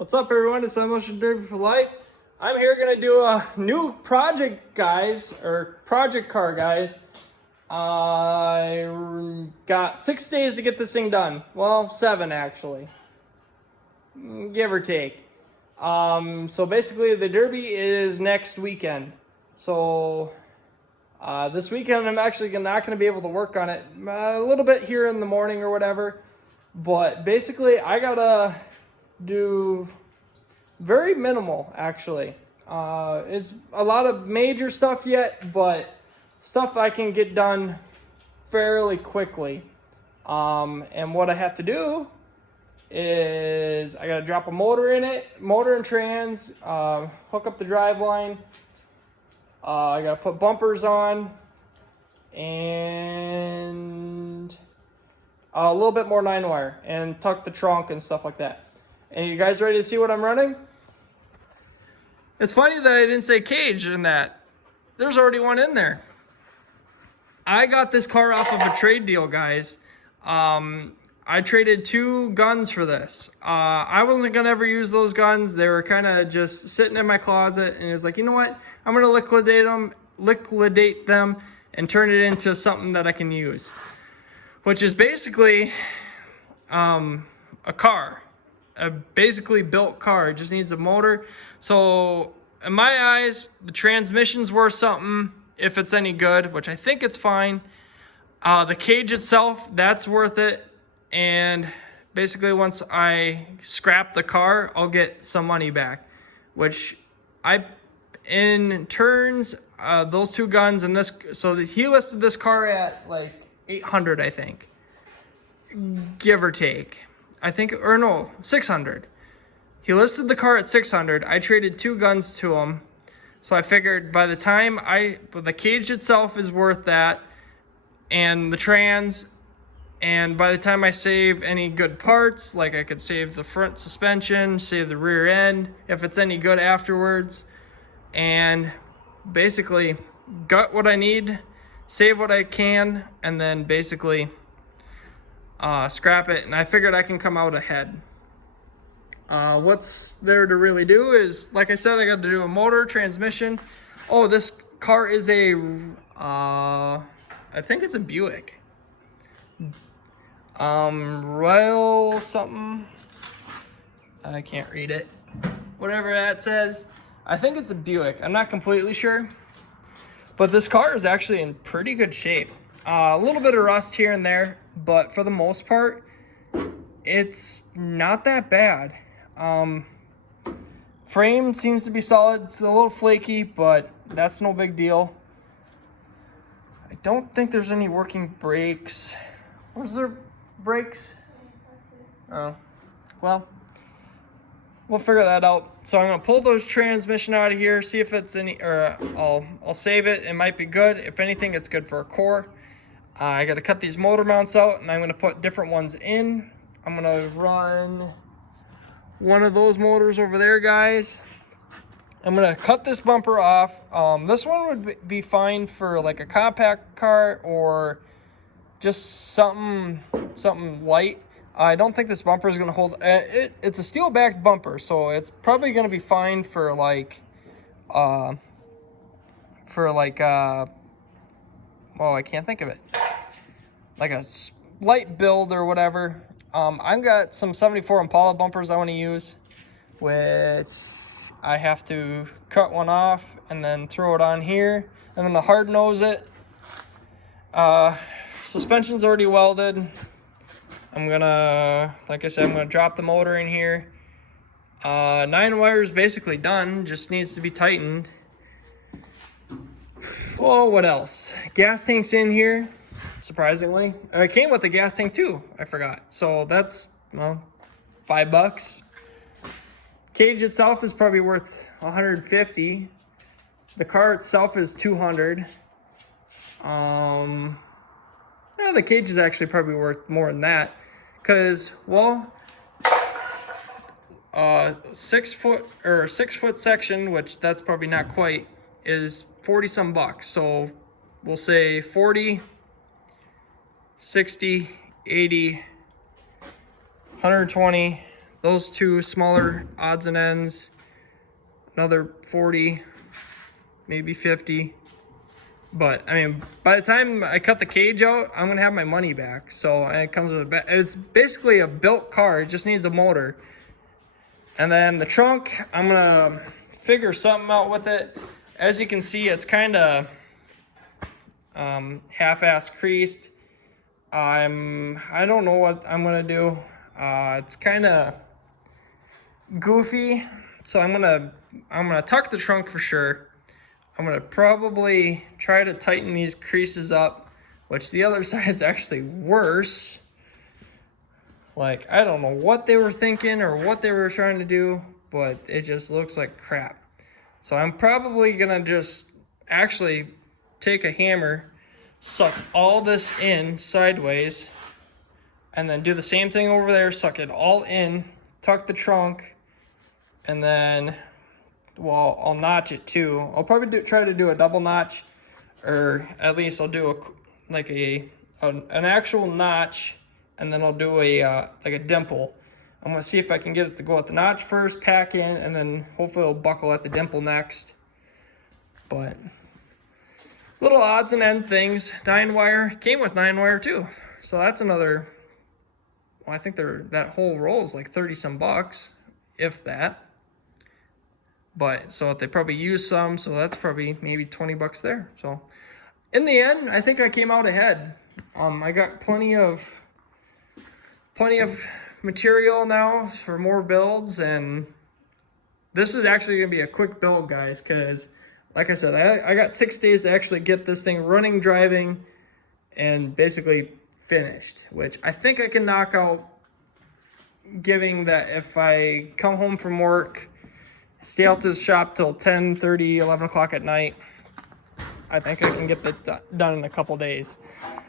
What's up, everyone? It's Motion Derby for Life. I'm here gonna do a new project, guys, or project car, guys. I got 6 days to get this thing done. Well, 7 actually, give or take. So basically, the Derby is next weekend. So this weekend, I'm actually not gonna be able to work on it. A little bit here in the morning or whatever, but basically, I gotta do very minimal, actually. It's a lot of major stuff yet, but stuff I can get done fairly quickly. And what I have to do is I gotta drop a motor in it, motor and trans, hook up the driveline. I gotta put bumpers on, and a little bit more 9-wire, and tuck the trunk and stuff like that. And you guys ready to see what I'm running? It's funny that I didn't say cage in that. There's already one in there. I got this car off of a trade deal, guys. I traded 2 guns for this. I wasn't gonna ever use those guns. They were kind of just sitting in my closet, and it's like, you know what? I'm gonna liquidate them and turn it into something that I can use, which is basically a car. A basically built car. It just needs a motor. So in my eyes, the transmission's worth something if it's any good, which I think it's fine. The cage itself, that's worth it. And basically once I scrap the car, I'll get some money back, which in turns, those 2 guns and this, so he listed this car at like 800, I think, give or take. I think, or no, 600. He listed the car at 600. I traded 2 guns to him. So I figured by the time the cage itself is worth that, and the trans, and by the time I save any good parts, like I could save the front suspension, save the rear end, if it's any good afterwards, and basically gut what I need, save what I can, and then basically scrap it, and I figured I can come out ahead. What's there to really do is, like I said, I got to do a motor, transmission. Oh, this car is a, I think it's a Buick. Royal something. I can't read it. Whatever that says. I think it's a Buick. I'm not completely sure. But this car is actually in pretty good shape. A little bit of rust here and there, but for the most part, it's not that bad. Frame seems to be solid. It's a little flaky, but that's no big deal. I don't think there's any working brakes. Was there brakes? Oh, well, we'll figure that out. So I'm gonna pull those transmission out of here, see if it's any, or I'll save it. It might be good. If anything, it's good for a core. I got to cut these motor mounts out, and I'm going to put different ones in. I'm going to run one of those motors over there, guys. I'm going to cut this bumper off. This one would be fine for like a compact car or just something light. I don't think this bumper is going to hold. It's a steel-backed bumper, so it's probably going to be fine for well, I can't think of it. Like a light build or whatever. I've got some 74 Impala bumpers I want to use, which I have to cut one off and then throw it on here. I'm going to hard nose it. Suspension's already welded. I'm going to, like I said, I'm going to drop the motor in here. 9-wire is basically done. Just needs to be tightened. Oh, what else? Gas tank's in here, surprisingly. It came with the gas tank too, I forgot. So that's, well, $5. Cage itself is probably worth $150. The car itself is $200. Yeah, the cage is actually probably worth more than that. Cause, well, 6 foot section, which that's probably not quite, is 40 some bucks. So we'll say 40, 60, 80, 120, those two smaller odds and ends, another 40, maybe 50. But I mean, by the time I cut the cage out, I'm gonna have my money back. So, and it comes with it's basically a built car. It just needs a motor. And then the trunk, I'm gonna figure something out with it. As you can see, it's kind of half-ass creased. I don't know what I'm gonna do. It's kind of goofy, so I'm gonna tuck the trunk for sure. I'm gonna probably try to tighten these creases up, which the other side's actually worse. Like, I don't know what they were thinking or what they were trying to do, but it just looks like crap. So I'm probably gonna just actually take a hammer, suck all this in sideways, and then do the same thing over there, suck it all in, tuck the trunk, and then, well, I'll notch it too. I'll probably try to do a double notch, or at least I'll do an actual notch, and then I'll do like a dimple. I'm gonna see if I can get it to go at the notch first, pack in, and then hopefully it'll buckle at the dimple next. But little odds and end things. 9-wire came with 9-wire too, so that's another. Well, I think that whole roll is like 30 some bucks, if that. But so they probably used some, so that's probably maybe 20 bucks there. So in the end, I think I came out ahead. I got plenty of material now for more builds, and this is actually gonna be a quick build, guys, because like I said, I got 6 days to actually get this thing running, driving, and basically finished, which I think I can knock out, giving that if I come home from work, stay out to the shop till 10:30, 11 o'clock at night, I think I can get that done in a couple days.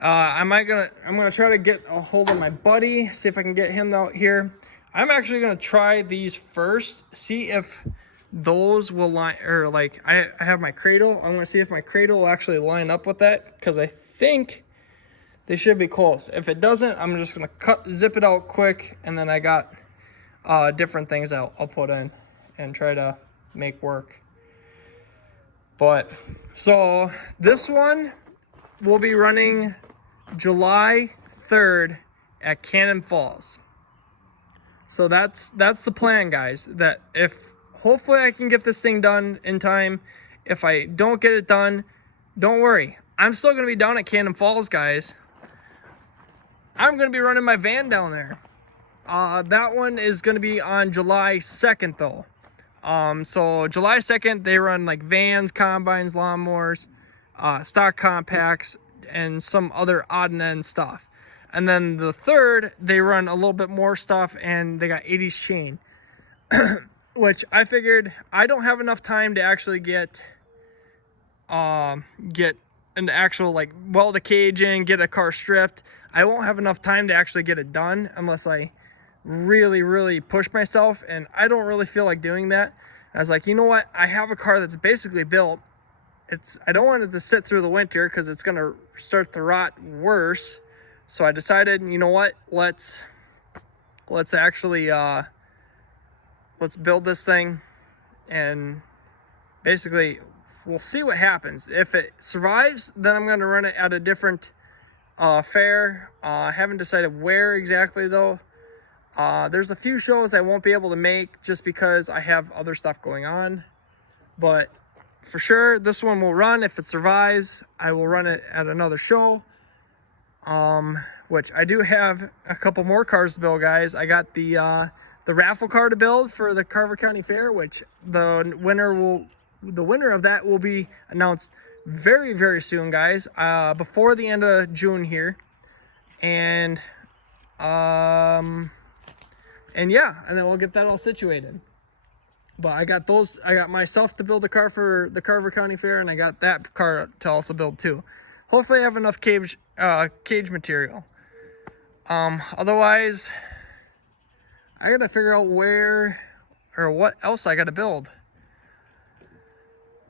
I'm gonna try to get a hold of my buddy, see if I can get him out here. I'm actually gonna try these first, see if those will line, or like I have my cradle. I'm gonna see if my cradle will actually line up with that, because I think they should be close. If it doesn't, I'm just gonna zip it out quick, and then I got different things I'll put in and try to make work. But so this one will be running July 3rd at Cannon Falls. So that's the plan, guys. That if hopefully I can get this thing done in time. If I don't get it done, don't worry. I'm still gonna be down at Cannon Falls, guys. I'm gonna be running my van down there. That one is gonna be on July 2nd though. So July 2nd, they run like vans, combines, lawnmowers, stock compacts, and some other odd and end stuff. And then the 3rd, they run a little bit more stuff, and they got 80s chain, which I figured I don't have enough time to actually get an actual, like, weld the cage in, get a car stripped. I won't have enough time to actually get it done unless I really push myself, and I don't really feel like doing that. I was like, you know what? I have a car that's basically built. I don't want it to sit through the winter because it's gonna start to rot worse. So I decided, you know what? Let's actually let's build this thing, and basically we'll see what happens. If it survives, then I'm gonna run it at a different fair. I haven't decided where exactly though. There's a few shows I won't be able to make just because I have other stuff going on, but for sure this one will run. If it survives, I will run it at another show, which I do have a couple more cars to build, guys. I got the raffle car to build for the Carver County Fair, which the winner of that will be announced very soon, guys, before the end of June here. And yeah, and then we'll get that all situated. But I got myself to build a car for the Carver County Fair, and I got that car to also build too. Hopefully I have enough cage material. Otherwise, I gotta figure out where or what else I gotta build.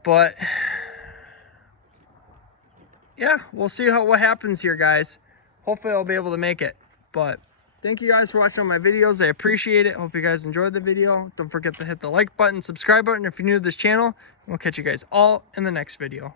But yeah, we'll see what happens here, guys. Hopefully I'll be able to make it. But thank you guys for watching all my videos. I appreciate it. Hope you guys enjoyed the video. Don't forget to hit the like button, subscribe button if you're new to this channel. We'll catch you guys all in the next video.